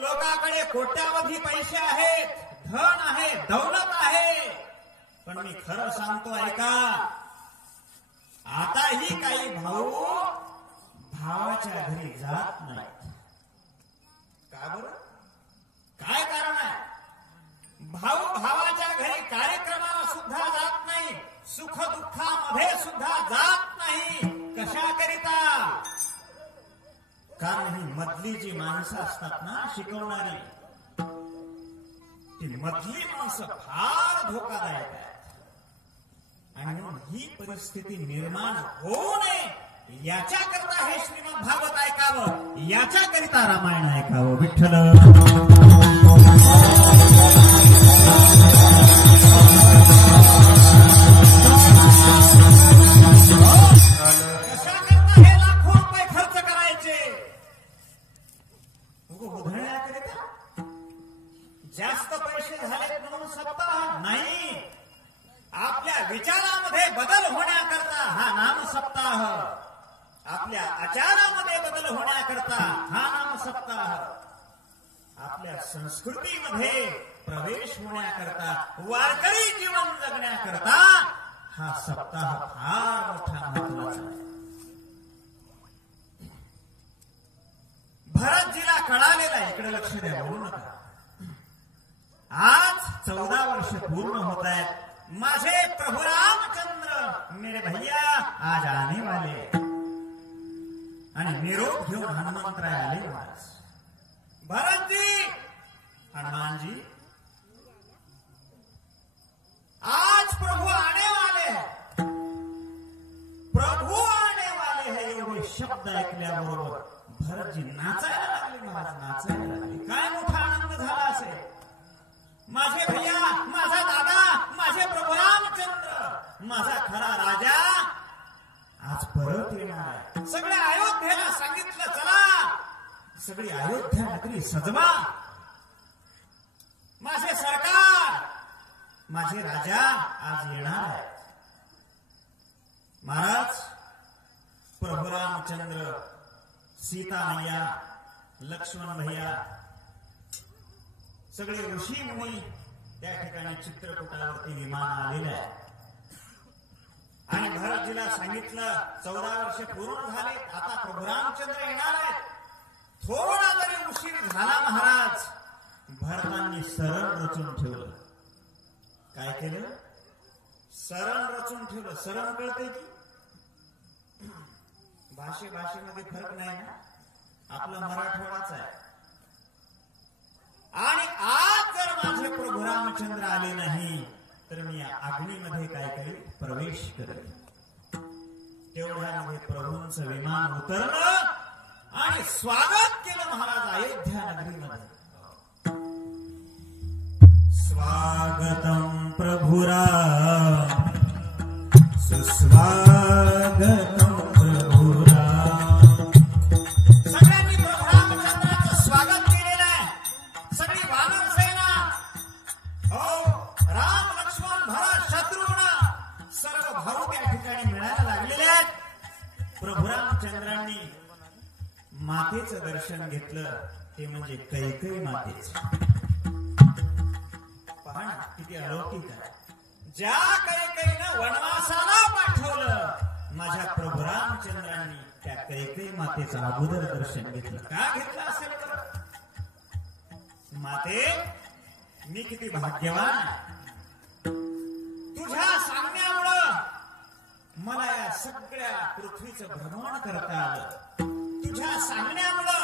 लोकांकडे कोट्यावधी पैसे आहेत, धन आहे, दौलत आहे, पण मी खरं सांगतो ऐका, आताही काही भाऊ भावाच्या घरी जात नाहीत. का बरं? काय कारण आहे? भाऊ भावाच्या घरी कार्यक्रमाला सुद्धा जात नाही, सुख दुःखामध्ये सुद्धा जात नाही. कशाकरिता? कारण ही मधली जी माणसं असतात ना शिकवणारी, ती मधली माणसं फार धोकादायक आहेत. आणि म्हणून ही परिस्थिती निर्माण होऊ नये याच्याकरता हे श्रीमद भागवत ऐकावं, याच्याकरिता रामायण ऐकावं. विठ्ठल जास्त पैसे झाले म्हणून सप्ताह नाही, आपल्या विचारामध्ये बदल होण्याकरता हा नाम सप्ताह, आपल्या आचारामध्ये बदल होण्याकरता हा नाम सप्ताह, आपल्या संस्कृतीमध्ये प्रवेश होण्याकरता, वारकरी जीवन जगण्याकरता हा सप्ताह फार मोठा महत्वाचा आहे. भरतजीला कळालेला, इकडे लक्ष द्या, बोलू नका. आज 14 वर्ष पूर्ण होत आहेत. माझे प्रभु रामचंद्र मेरे भैया आज आने वाले, आणि निरोप घेऊन हनुमंतराय आले. महाराज भरतजी, हनुमानजी, आज प्रभु आने वाले हैं, प्रभु आने वाले हैं, एवढे शब्द ऐकल्याबरोबर भरतजी नाचायला लागले. महाराज नाचायला लागले. काय मोठा आनंद झाला असेल. माझे भैया, माझा दादा, माझे प्रभु रामचंद्र, माझा खरा राजा आज परत येणार आहे. सगळ्या अयोध्येला सांगितलं, चला सगळी अयोध्या नगरी सजवा, माझे सरकार, माझे राजा आज येणार आहे. महाराज प्रभु रामचंद्र, सीता मैया, लक्ष्मण भैया, सगळे ऋषी मुनी त्या ठिकाणी चित्रकूटावरती विमान आलेले आहे. आणि भरतजीला सांगितलं 14 वर्ष पूर्ण झाले, आता प्रभु रामचंद्र येणार आहेत. थोडा जरी उशीर झाला महाराज, भरतांनी सरण रचून ठेवलं. काय केलं? सरण रचून ठेवलं. सरण कळते की भाषेमध्ये फरक नाही ना, आपला मराठवाडाच आहे. आणि आज जर माझे प्रभु रामचंद्र आले नाही तर मी अग्नीमध्ये काय करेल? प्रवेश करेल. तेवढ्यामध्ये प्रभूंचं विमान उतरलं आणि स्वागत केलं महाराज अयोध्या नगरीमध्ये. स्वागतम प्रभुराम, सुस्वागतम प्रभुराम. सगळ्यांनी प्रभु रामचंद्राचं स्वागत केलेलं आहे. सगळी वानर सेना, हो, राम, लक्ष्मण, भरत, शत्रुघ्न, सर्व भाऊ त्या ठिकाणी मिळायला लागलेले आहेत. प्रभु रामचंद्रांनी मातेचं दर्शन घेतलं, ते म्हणजे कैकेयी मातेचं. पहा ना किती अलौकिक आहे. ज्या कैकेयीनं वनवासाला पाठवलं, माझ्या प्रभु रामचंद्रांनी त्या कैकेयी मातेचं अगोदर दर्शन घेतलं. का घेतलं असेल बरं? माते, मी किती भाग्यवान, तुझ्या सांगण्यामुळं मला या सगळ्या पृथ्वीचं भ्रमण करता आलं. तुझ्या सांगण्यामुळं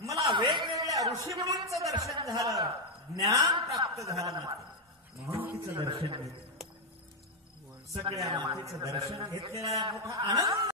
मला वेगवेगळ्या ऋषीमुनींचं दर्शन झालं, ज्ञान प्राप्त झालं. माते, म्हणून तिचं दर्शन घेतलं. सगळ्या मातेचं दर्शन घेतलेला मोठा आनंद